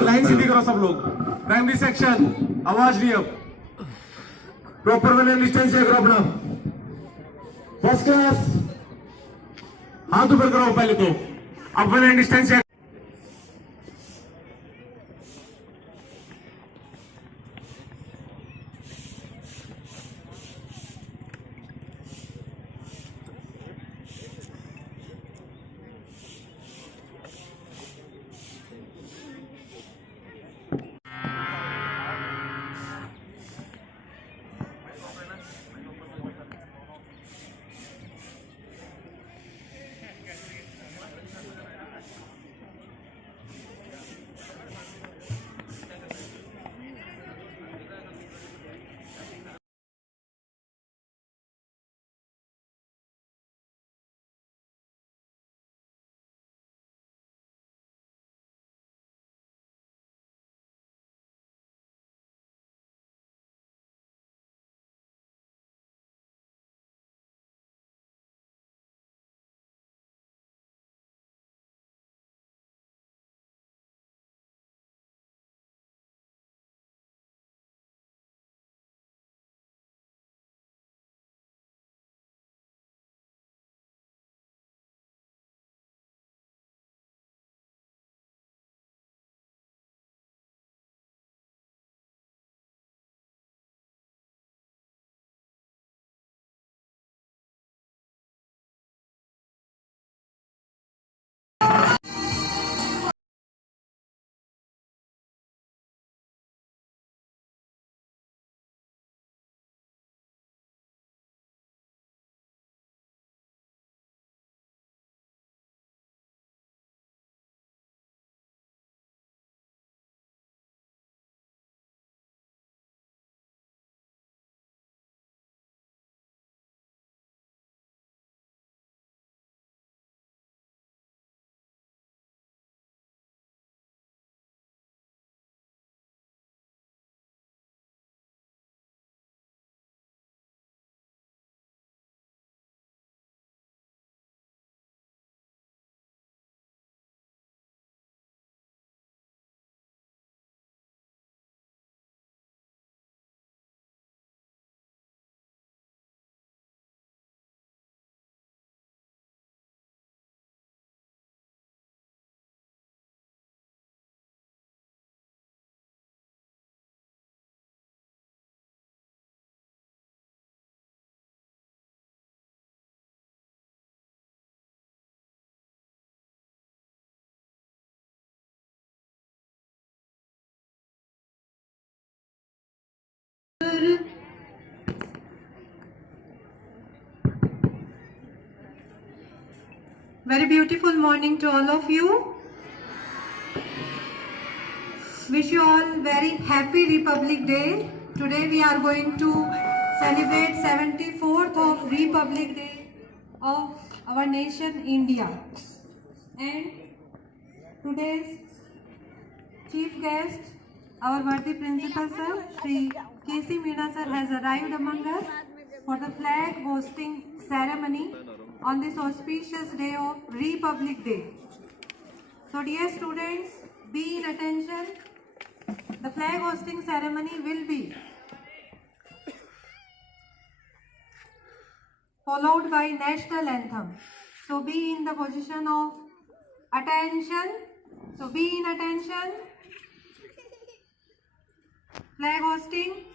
Line सीधी करो सब लोग। प्राइमरी सेक्शन आवाज नहीं अब। प्रॉपर वन डिस्टेंस करो अपना। फर्स्ट क्लास हाथ ऊपर करो पहले तो। अब one distance. Very beautiful morning to all of you. Wish you all very happy Republic Day. Today we are going to celebrate 74th of Republic Day of our nation India. And today's chief guest, our worthy principal sir, Shri K.C. Meena sir has arrived among us for the flag hosting ceremony on this auspicious day of Republic Day. So dear students, be in attention. The flag hosting ceremony will be followed by national anthem. So be in the position of attention. So be in attention. Flag hosting.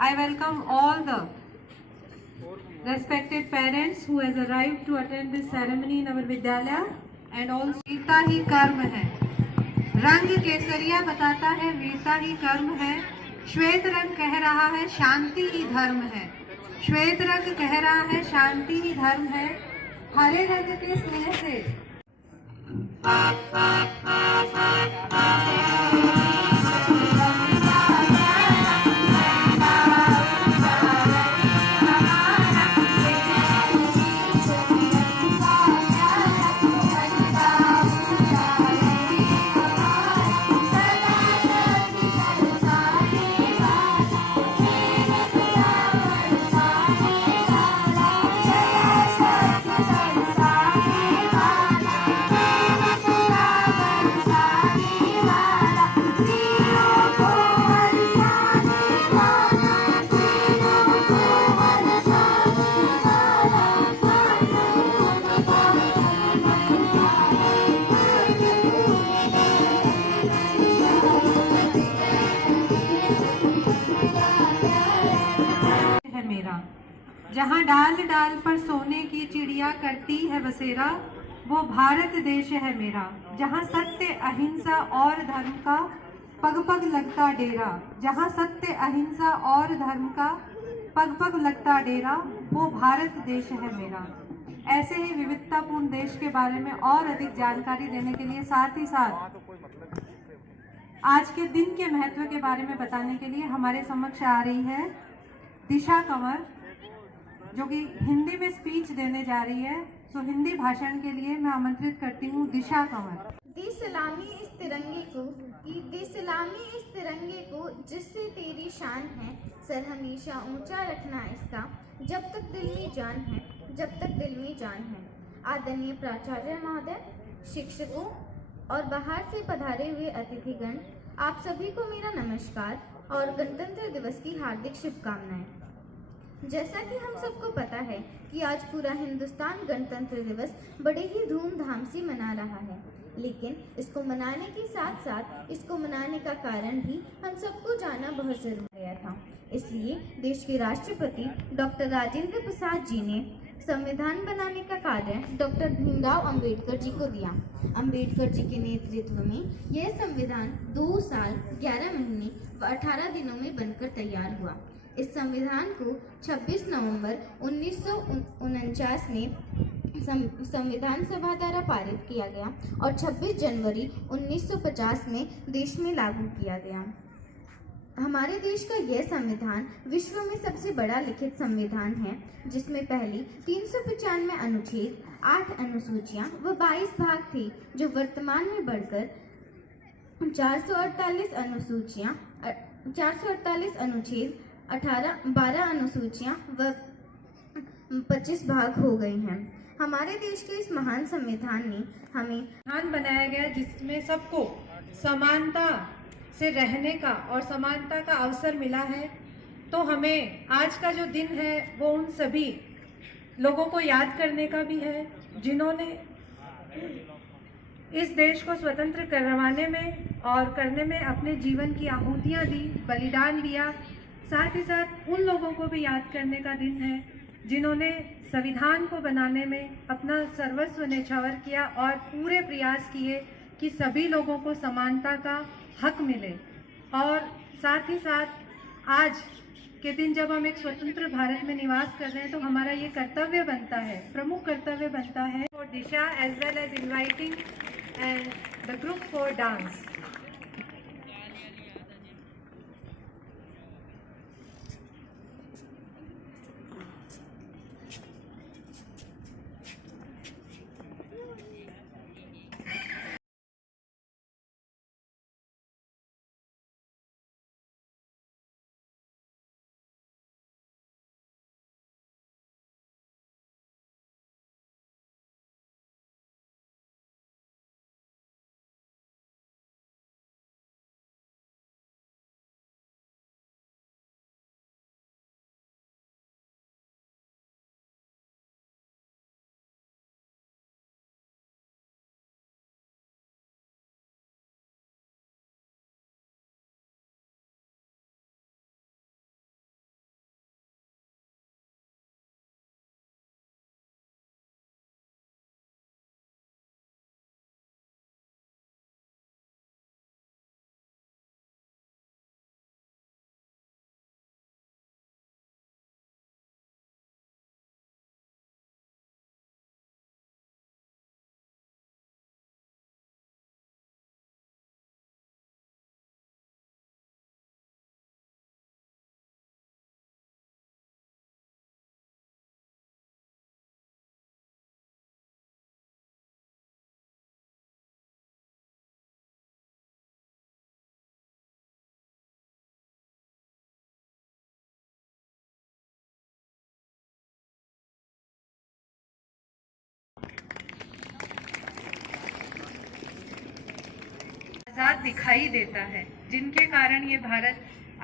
I welcome all the respected parents who has arrived to attend this ceremony in our Vidyalaya and also वीरता ही कर्म है। रंग केसरिया बताता है वीरता ही कर्म है। श्वेत रंग कह रहा है शांति ही धर्म है। श्वेत रंग कह रहा है शांति ही धर्म है। हरे रंग के स्नेह से है मेरा। जहाँ डाल डाल पर सोने की चिड़िया करती है बसेरा, वो भारत देश है मेरा। जहाँ सत्य अहिंसा और धर्म का पग पग लगता डेरा, जहाँ सत्य अहिंसा और धर्म का पग पग लगता डेरा, वो भारत देश है मेरा। ऐसे ही विविधतापूर्ण देश के बारे में और अधिक जानकारी देने के लिए साथ ही साथ आज के दिन के महत्व के बारे में बताने के लिए हमारे समक्ष आ रही है दिशा कंवर, जो कि हिंदी में स्पीच देने जा रही है। तो हिंदी भाषण के लिए मैं आमंत्रित करती हूँ दिशा कंवर। दे सलामी इस तिरंगे को, कि दे सलामी इस तिरंगे को जिससे तेरी शान है। सर हमेशा ऊंचा रखना इसका, जब तक दिल में जान है, जब तक दिल में जान है। आदरणीय प्राचार्य महोदय, शिक्षकों और बाहर से पधारे हुए अतिथिगण, आप सभी को मेरा नमस्कार और गणतंत्र दिवस की हार्दिक शुभकामनाएं। जैसा कि हम सबको पता है कि आज पूरा हिंदुस्तान गणतंत्र दिवस बड़े ही धूमधाम से मना रहा है, लेकिन इसको मनाने के साथ साथ इसको मनाने का कारण भी हम सबको जानना बहुत जरूरी गया था। इसलिए देश के राष्ट्रपति डॉक्टर राजेंद्र प्रसाद जी ने संविधान बनाने का कार्य डॉक्टर भीमराव अंबेडकर जी को दिया। अंबेडकर जी के नेतृत्व में यह संविधान 2 साल 11 महीने व 18 दिनों में बनकर तैयार हुआ। इस संविधान को 26 नवंबर 1949 में संविधान सभा द्वारा पारित किया गया और 26 जनवरी 1950 में देश में लागू किया गया। हमारे देश का यह संविधान विश्व में सबसे बड़ा लिखित संविधान है, जिसमें पहली 395 अनुच्छेद, 8 अनुसूचियां व 22 भाग थे, जो वर्तमान में बढ़कर 448 अनुसूचियां, 448 अनुच्छेद, 12 अनुसूचियां व 25 भाग हो गई हैं। हमारे देश के इस महान संविधान ने हमें संविधान बनाया गया जिसमें सबको समानता से रहने का और समानता का अवसर मिला है। तो हमें आज का जो दिन है वो उन सभी लोगों को याद करने का भी है जिन्होंने इस देश को स्वतंत्र करवाने में और करने में अपने जीवन की आहुतियां दी, बलिदान दिया। साथ ही साथ उन लोगों को भी याद करने का दिन है जिन्होंने संविधान को बनाने में अपना सर्वस्व न्यौछावर किया और पूरे प्रयास किए कि सभी लोगों को समानता का हक मिले। और साथ ही साथ आज के दिन जब हम एक स्वतंत्र भारत में निवास कर रहे हैं, तो हमारा ये कर्तव्य बनता है, प्रमुख कर्तव्य बनता है for Disha as well as inviting and the group for dance. आज़ाद दिखाई देता है, जिनके कारण ये भारत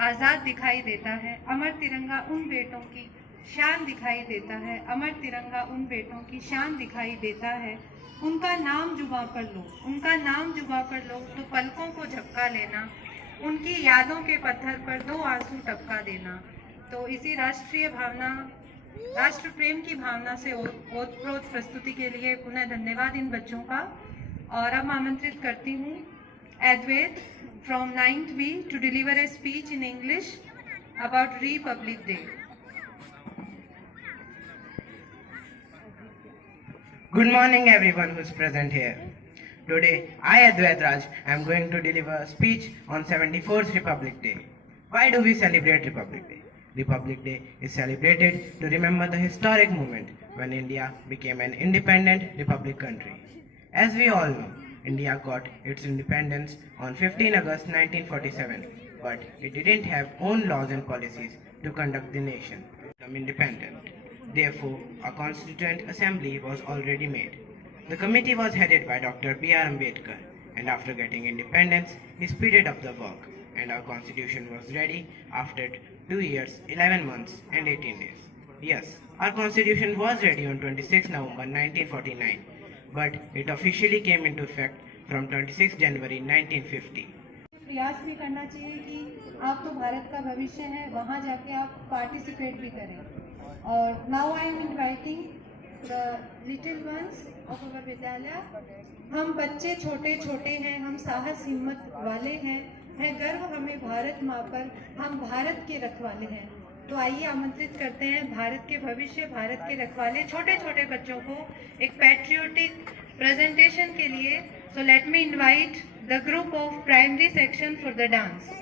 आज़ाद दिखाई देता है। अमर तिरंगा उन बेटों की शान दिखाई देता है, अमर तिरंगा उन बेटों की शान दिखाई देता है। उनका नाम जुबा पर लो, उनका नाम जुबा पर लो तो पलकों को झपका लेना, उनकी यादों के पत्थर पर 2 आंसू टपका देना। तो इसी राष्ट्रीय भावना, राष्ट्र प्रेम की भावना से ओतप्रोत प्रस्तुति के लिए पुनः धन्यवाद इन बच्चों का। और अब आमंत्रित करती हूँ अद्वैत from 9th B to deliver a speech in English about Republic Day. Good morning everyone who is present here. Today, I Advait Raj am going to deliver a speech on 74th Republic Day. Why do we celebrate Republic Day? Republic Day is celebrated to remember the historic moment when India became an independent republic country. As we all know, India got its independence on 15 August 1947, but it didn't have own laws and policies to conduct the nation become independent. Therefore, a constituent assembly was already made. The committee was headed by Dr. B.R. Ambedkar, and after getting independence, he speeded up the work, and our constitution was ready after 2 years, 11 months, and 18 days. Yes, our constitution was ready on 26 November 1949, but it officially came into effect from 26 January 1950. प्रयास भी करना चाहिए कि आप तो भारत का भविष्य है, वहाँ जाके आप पार्टिसिपेट भी करें। और now I am inviting the little ones of our विद्यालय। हम बच्चे छोटे छोटे हैं, हम साहस हिम्मत वाले हैं, है गर्व हमें भारत माँ पर, हम भारत के रखवाले हैं। तो आइए आमंत्रित करते हैं भारत के भविष्य, भारत के रखवाले छोटे छोटे बच्चों को एक पैट्रियोटिक प्रेजेंटेशन के लिए। So let me invite the group of primary section for the dance.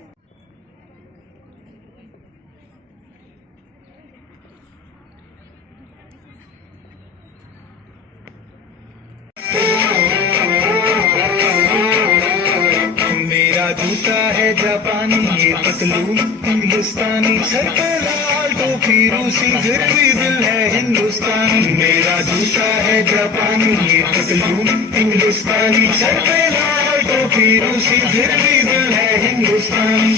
मेरा जूता है जापानी, ये पतलून हिंदुस्तानी, सर पे लाल टोपी रूसी, फिर भी दिल है हिंदुस्तानी। मेरा जूता है जापानी, ये पतलून हिंदुस्तानी, सर पे लाल टोपी रूसी, फिर भी दिल है हिंदुस्तानी।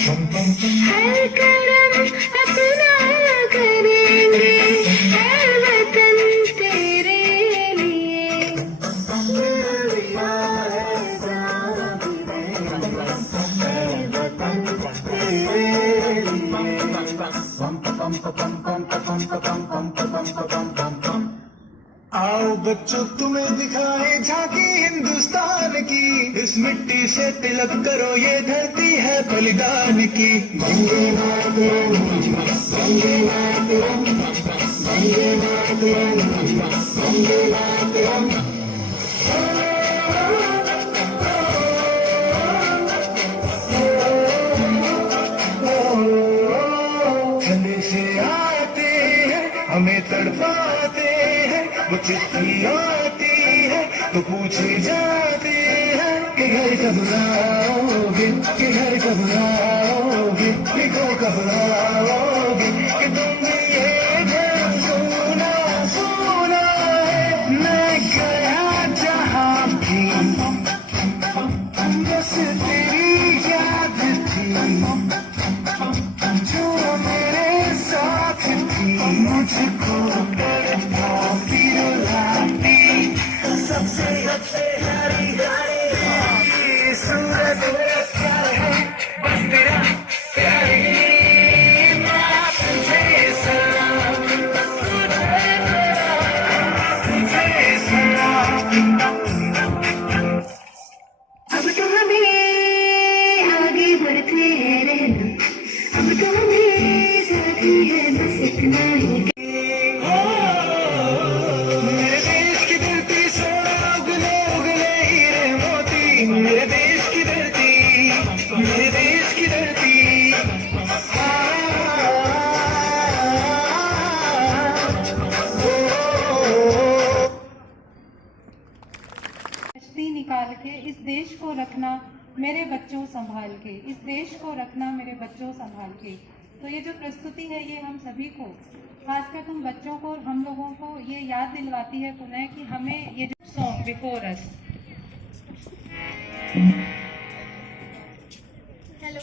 हर करम अपना करेंगे, हर वतन तेरे लिए। आओ बच्चों तुम्हें दिखाए झांकी हिंदुस्तान की, इस मिट्टी से तिलक करो ये धरती है बलिदान की। वंदे मातरम, वंदे मातरम, वंदे मातरम, वंदे मातरम। थले से आते हैं हमें तड़पाते हैं, वो चिट्ठी आती है तो पूछे जाते हैं कि घर कब आओगे, कि घर कब आओगे, लिखो कब आओगे, कि तुम ये घर सोना सोना है। मैं गया जहाँ भी बस तेरी याद थी, जो मेरे साथ थी, मुझको तड़पाती रुलाती, सबसे हरी हरी सूरत प्यार है, बस तेरा प्यार ही बात तुझे सलाम, तुझे सलाम। अब तो हमें आगे बढ़ते रहना, अब तो हमें साथी है बस इतना ही। मेरे देश की धरती सोना उगले उगले हीरे मोती, मेरे देश की धरती, मेरे देश की धरती। कश्ती निकाल के इस देश को रखना मेरे बच्चों संभाल के, इस देश को रखना मेरे बच्चों संभाल के। तो ये जो प्रस्तुति है ये हम सभी को, खासकर तुम बच्चों को और हम लोगों को ये याद दिलवाती है पुनः कि हमें ये जो song before us. Hello.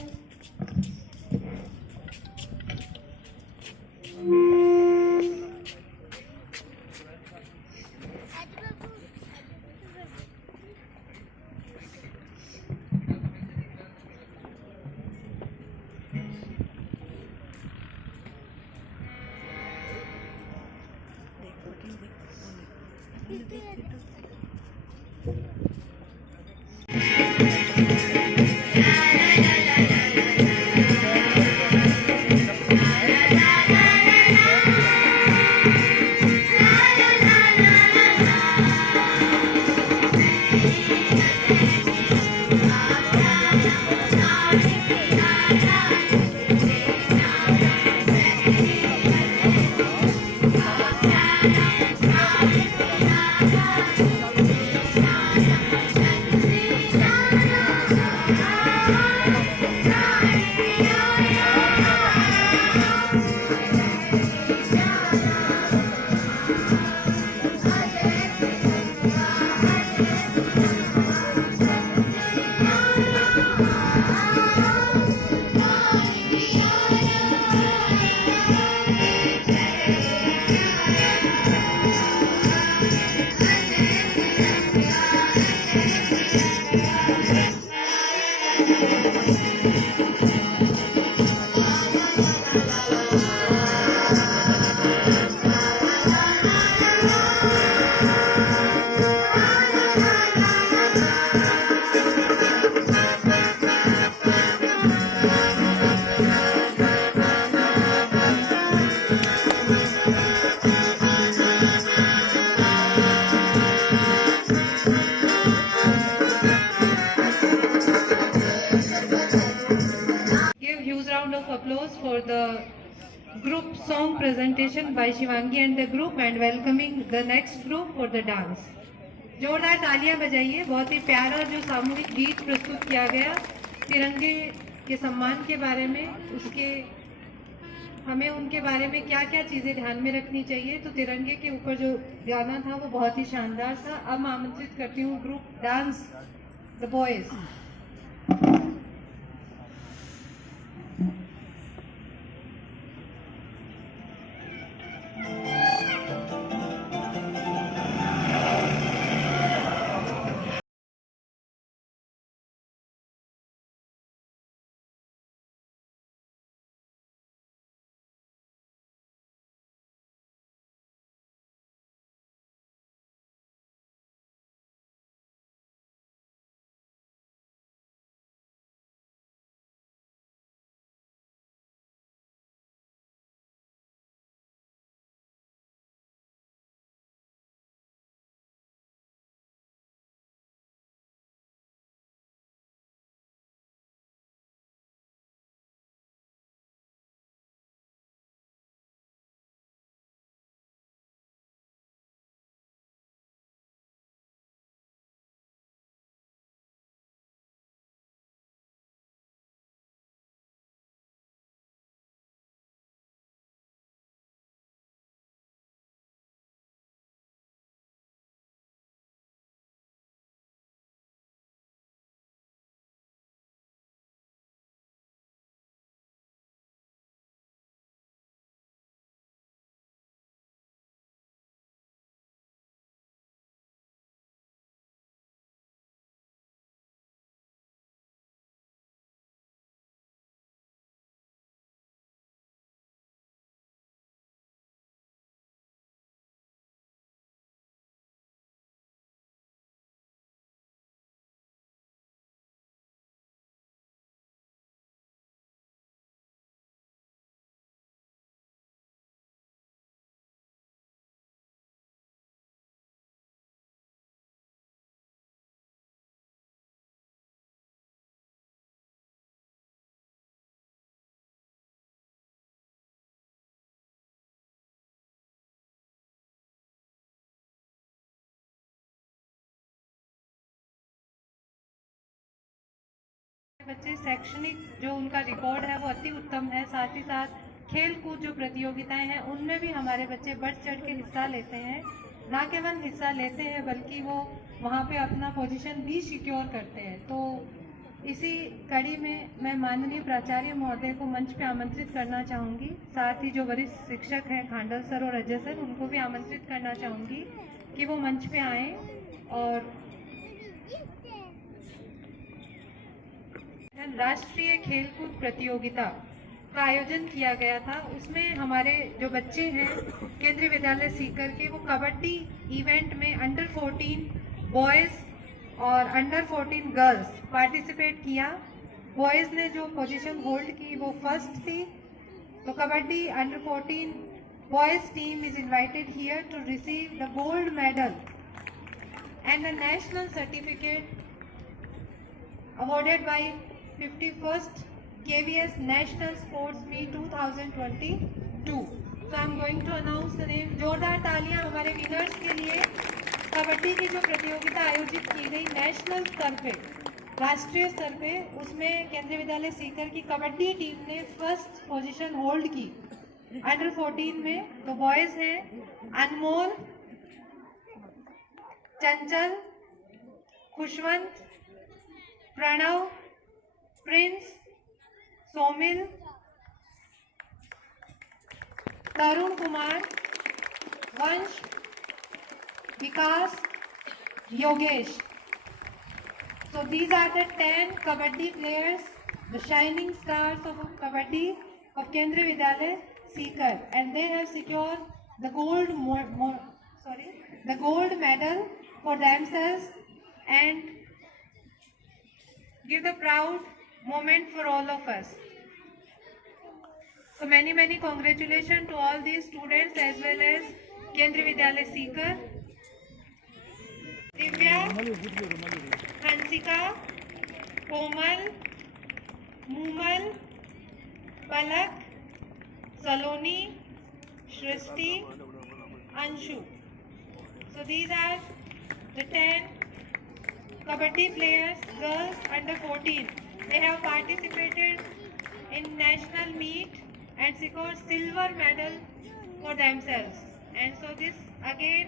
Give huge round of applause for the group song presentation by Shivangi and the group, and welcoming the next group for the dance. जोरदार तालियां बजाइए। बहुत ही प्यारा जो सामूहिक गीत प्रस्तुत किया गया तिरंगे के सम्मान के बारे में, उसके हमें उनके बारे में क्या क्या चीजें ध्यान में रखनी चाहिए, तो तिरंगे के ऊपर जो गाना था वो बहुत ही शानदार था। अब मैं आमंत्रित करती हूँ ग्रुप डांस द बॉयज। बच्चे शैक्षणिक जो उनका रिकॉर्ड है वो अति उत्तम है। साथ ही साथ खेल कूद जो प्रतियोगिताएं हैं उनमें भी हमारे बच्चे बढ़ चढ़ के हिस्सा लेते हैं। ना केवल हिस्सा लेते हैं बल्कि वो वहाँ पे अपना पोजीशन भी सिक्योर करते हैं। तो इसी कड़ी में मैं माननीय प्राचार्य महोदय को मंच पे आमंत्रित करना चाहूँगी। साथ ही जो वरिष्ठ शिक्षक हैं खांडल सर और अजय सर, उनको भी आमंत्रित करना चाहूँगी कि वो मंच पे आएँ। और राष्ट्रीय खेलकूद प्रतियोगिता का आयोजन किया गया था। उसमें हमारे जो बच्चे हैं केंद्रीय विद्यालय सीकर के, वो कबड्डी इवेंट में अंडर 14 बॉयज़ और अंडर 14 गर्ल्स पार्टिसिपेट किया। बॉयज़ ने जो पोजीशन होल्ड की वो फर्स्ट थी। तो kabaddi under 14 boys team is invited here to receive the gold medal and the national certificate awarded by 51st KVS National Sports Meet 2022. So I'm going to announce the name. जोरदार तालियां हमारे winners के लिए। कबड्डी की जो प्रतियोगिता आयोजित की गई नेशनल स्तर पे, राष्ट्रीय स्तर पे, उसमें केंद्रीय विद्यालय सीकर की कबड्डी टीम ने फर्स्ट पोजीशन होल्ड की अंडर 14 में। तो बॉयज हैं अनमोल, चंचल, खुशवंत, प्रणव, प्रिंस, सोमिल, तरुण कुमार, वंश, विकास, Yogesh. So these are the 10 kabaddi players, the shining stars of kabaddi of Kendriya Vidyalaya Sikar, and they have secured the gold medal for themselves and give the proud moment for all of us. So many congratulations to all these students as well as Kendriya Vidyalaya Sikar. Divya, Hansika, Komal, Mumal, Palak, Saloni, Shrishti, Anshu. So these are the 10 Kabaddi players, girls under 14. They have participated in national meet and secured silver medal for themselves. And so this again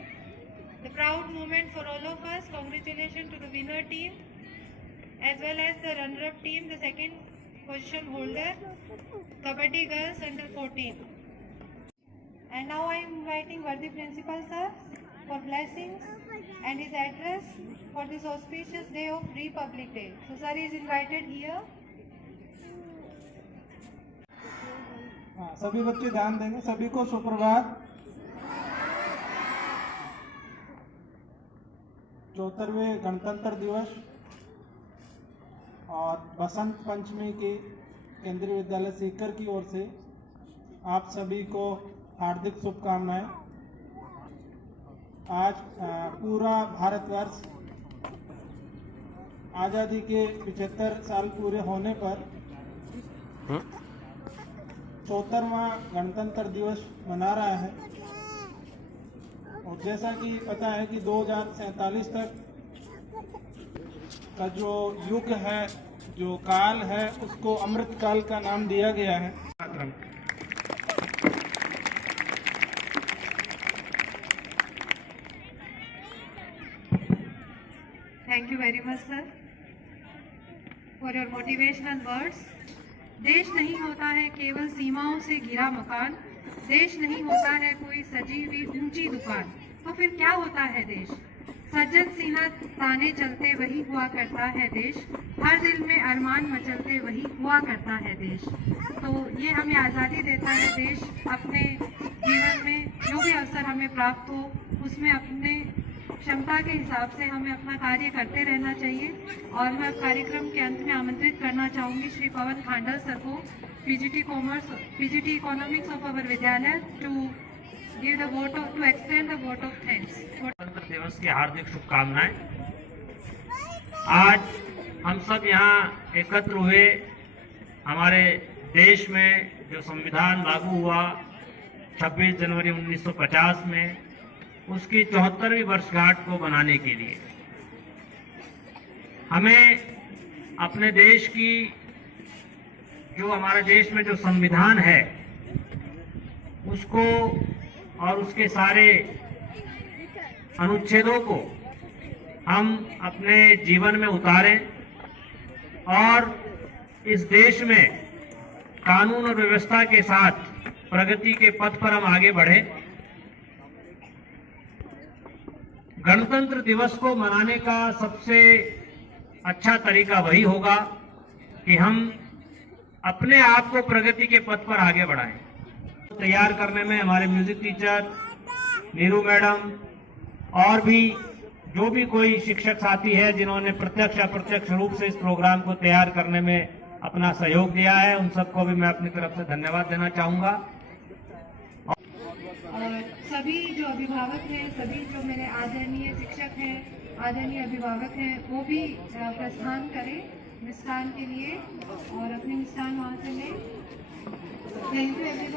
the proud moment for all of us. Congratulations to the winner team as well as the runner-up team, the second position holder, Kabaddi girls under 14. And now I am inviting Vardi Principal Sir for blessings and his address for this auspicious day of Republic Day. So sir is invited here. सभी बच्चे ध्यान देंगे। सभी को सुप्रभात। 74वें गणतंत्र दिवस और बसंत पंचमी की केंद्रीय विद्यालय सीकर की ओर से आप सभी को हार्दिक शुभकामनाएं। आज पूरा भारतवर्ष आज़ादी के 75 साल पूरे होने पर 74वां गणतंत्र दिवस मना रहा है। और जैसा कि पता है कि 2047 तक का जो युग है, जो काल है, उसको अमृत काल का नाम दिया गया है। Thank you very much sir for your motivational words. देश नहीं होता है केवल सीमाओं से घिरा मकान, देश नहीं होता है कोई सजी हुई ऊंची दुकान, तो फिर क्या होता है देश? सज्जन सीना ताने चलते वही हुआ करता है देश, हर दिल में अरमान मचलते वही हुआ करता है देश। तो ये हमें आज़ादी देता है देश। अपने जीवन में जो भी अवसर हमें प्राप्त हो उसमें अपने क्षमता के हिसाब से हमें अपना कार्य करते रहना चाहिए। और मैं कार्यक्रम के अंत में आमंत्रित करना चाहूँगी श्री पवन खांडल सर को, PGT इकोनॉमिक्स ऑफ अवर विद्यालय, to give the vote of, to extend the vote of thanks. गणतंत्र दिवस की हार्दिक शुभकामनाएं। आज हम सब यहाँ एकत्र हुए हमारे देश में जो संविधान लागू हुआ 26 जनवरी 1950 में, उसकी 74वीं वर्षगांठ को मनाने के लिए। हमें अपने देश की, जो हमारे देश में जो संविधान है उसको और उसके सारे अनुच्छेदों को हम अपने जीवन में उतारें और इस देश में कानून और व्यवस्था के साथ प्रगति के पथ पर हम आगे बढ़े। गणतंत्र दिवस को मनाने का सबसे अच्छा तरीका वही होगा कि हम अपने आप को प्रगति के पथ पर आगे बढ़ाएं। तैयार करने में हमारे म्यूजिक टीचर नीरू मैडम और भी जो भी कोई शिक्षक साथी है जिन्होंने प्रत्यक्ष अप्रत्यक्ष रूप से इस प्रोग्राम को तैयार करने में अपना सहयोग दिया है, उन सबको भी मैं अपनी तरफ से धन्यवाद देना चाहूंगा। और सभी जो अभिभावक हैं, सभी जो मेरे आदरणीय शिक्षक हैं, आदरणीय अभिभावक हैं, वो भी प्रस्थान करें मिष्ठान के लिए और अपने मिष्ठान वहाँ से लें। Thank you everyone.